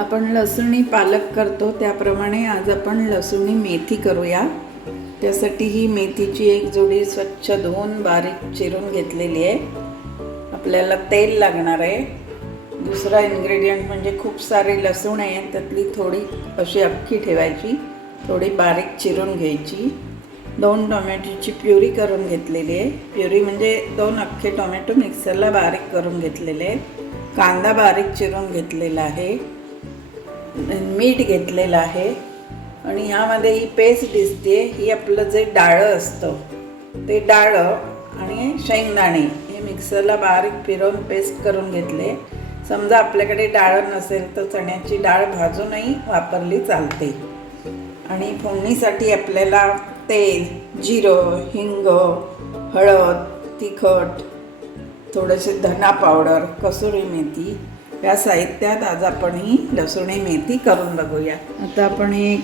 आपण लसुणी पालक करतो त्याप्रमाणे आज आपण लसुणी मेथी करूया. त्यासाठी ही मेथीची एक जोडी स्वच्छ धुवून बारीक चिरून घेतलेली आहे. आपल्याला तेल लागणार आहे. दुसरा इन्ग्रेडियंट म्हणजे खूप सारे लसूण आहे त्यातली थोडी अशी अख्खी ठेवायची थोडी बारीक चिरून घ्यायची. दोन टोमॅटोची प्युरी करून घेतलेली आहे. प्युरी म्हणजे दोन अख्खे टोमॅटो मिक्सरला बारीक करून घेतलेले आहेत. कांदा बारीक चिरून घेतलेला आहे. मीठ घेतलेलं आहे आणि ह्यामध्ये ही पेस्ट दिसते ही आपलं जे डाळं असतं ते डाळं आणि शेंगदाणे हे मिक्सरला बारीक फिरवून पेस्ट करून घेतले. समजा आपल्याकडे डाळ नसेल तर चण्याची डाळ भाजूनही वापरली चालते. आणि फोडणीसाठी आपल्याला तेल जिरं हिंग हळद तिखट थोडेसे धना पावडर कसुरी मेथी या साहित्यात आज आपण ही लसुणी मेथी करून बघूया. आता आपण हे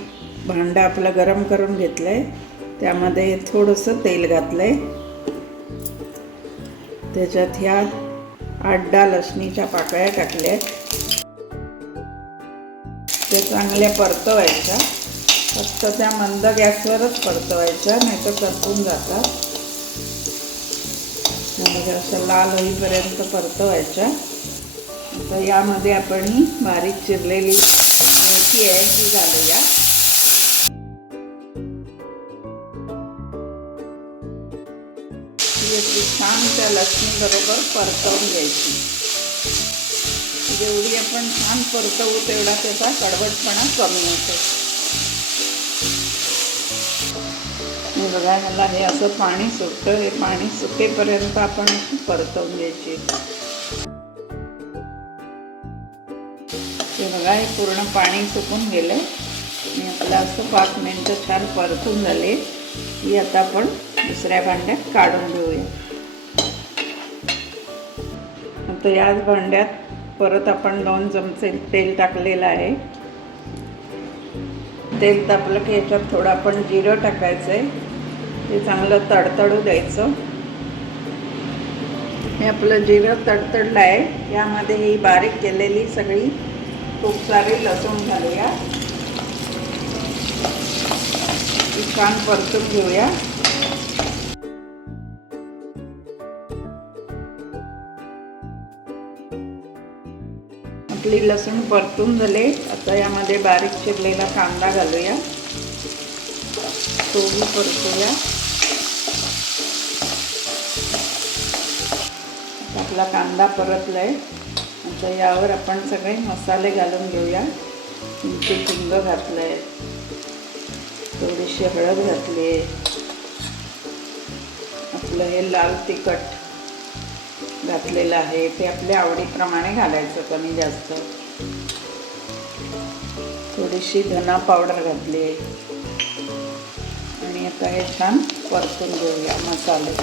भांडं आपलं गरम करून घेतलं आहे त्यामध्ये थोडंसं तेल घातलं आहे त्याच्यात ह्या आठ दहा लसणीच्या पाकळ्या टाकल्या आहेत ते चांगल्या परतवायच्या. फक्त त्या मंद गॅसवरच परतवायच्या नाही तर करपून जातात. त्यामध्ये असं लाल होईपर्यंत परतवायच्या. आता यामध्ये आपण ही बारीक चिरलेली मेथी आहे ही घालूया. ती छान त्या लसणीबरोबर परतवून घ्यायची. जेवढी आपण छान परतवू तेवढा त्याचा कडवटपणा कमी होतो. बघा मला हे असं पाणी सुटतं हे पाणी सुटेपर्यंत आपण परतवून घ्यायची. हे बघा हे पूर्ण पाणी सुकून गेलं आणि आपलं असं पाच मिनटं छान परतून झाले. की आता आपण दुसऱ्या भांड्यात काढून घेऊया. आता याच भांड्यात परत आपण दोन चमचे तेल टाकलेलं आहे. तेल तापलं की याच्यात थोडं आपण जिरं टाकायचं आहे ते चांगलं तडतडू द्यायचं. हे आपलं जिरं तडतडलं आहे. यामध्ये ही बारीक केलेली सगळी खूप सारे लसूण घालूया. छान परतून घेऊया. आपली लसूण परतून झाले. आता यामध्ये बारीक चिरलेला कांदा घालूया. तोही परतूया. आपला कांदा परतलाय. आता यावर आपण सगळे मसाले घालून घेऊया. तुमची हिंग आहे थोडीशी हळद घातली. आपलं हे लाल तिखट घातलेलं आहे. ते आपल्या आवडीप्रमाणे घालायचं कमी जास्त. थोडीशी धना पावडर घातली. आणि आता हे छान परतून घेऊया मसाले.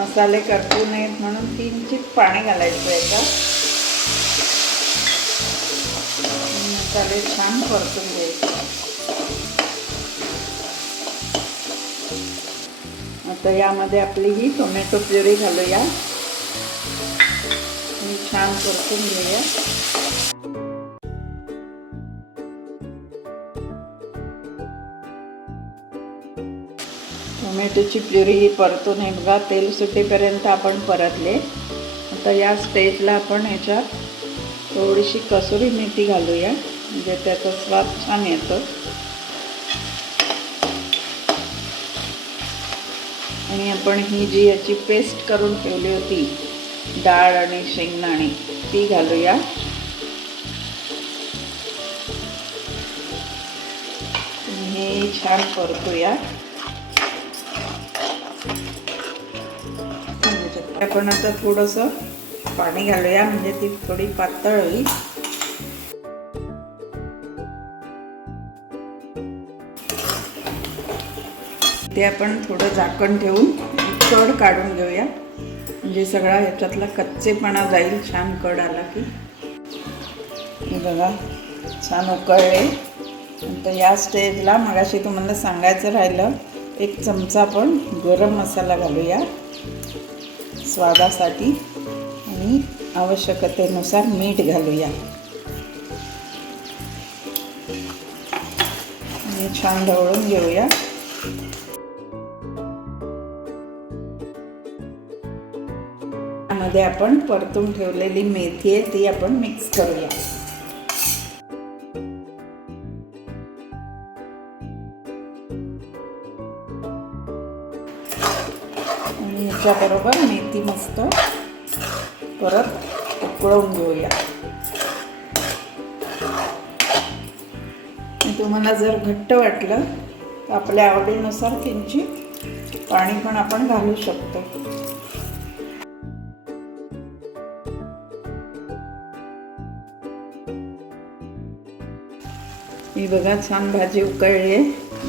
मसाले करपू नयेत म्हणून किंचित पाणी घालायचं याच्यात मसाले छान परतून घ्यायचे. आता यामध्ये आपली ही टोमॅटो प्युरी घालूया. छान परतून घेऊया. टोमॅटोची प्युरी ही परतून हे बघा तेल सुटेपर्यंत आपण परतले. आता या स्टेजला आपण ह्याच्यात थोडीशी कसुरी मेथी घालूया म्हणजे त्याचा स्वाद छान येतो. आणि आपण ही जी याची पेस्ट करून ठेवली होती डाळ आणि शेंगदाणे ती घालूया. हे छान परतूया. आपण आता थोडंसं पाणी घालूया म्हणजे ती थोडी पातळ होईल. ते आपण थोडं झाकण ठेवून कड काढून घेऊया. म्हणजे सगळा ह्याच्यातला कच्चेपणा जाईल छान कड आला की. हे बघा छान उकळले. तर या स्टेजला मगाशी तुम्हाला सांगायचं राहिलं एक चमचा आपण गरम मसाला घालूया. स्वादासाठी आणि आवश्यकतेनुसार मीठ घालूया. आणि छान ढवळून घेऊया. त्यामध्ये आपण परतून ठेवलेली मेथी आहे ती आपण मिक्स करूया. आणि याच्याबरोबर मेथी मस्त परत उकळवून घेऊया. तुम्हाला जर घट्ट वाटलं तर आपल्या आवडीनुसार किंचित पाणी पण आपण घालू शकतो. ही बघा छान भाजी उकळली आहे.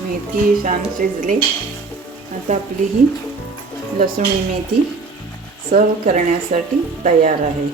मेथी छान शिजली. आता आपली ही लसूणी मेथी सर्व करण्यासाठी तयार आहे.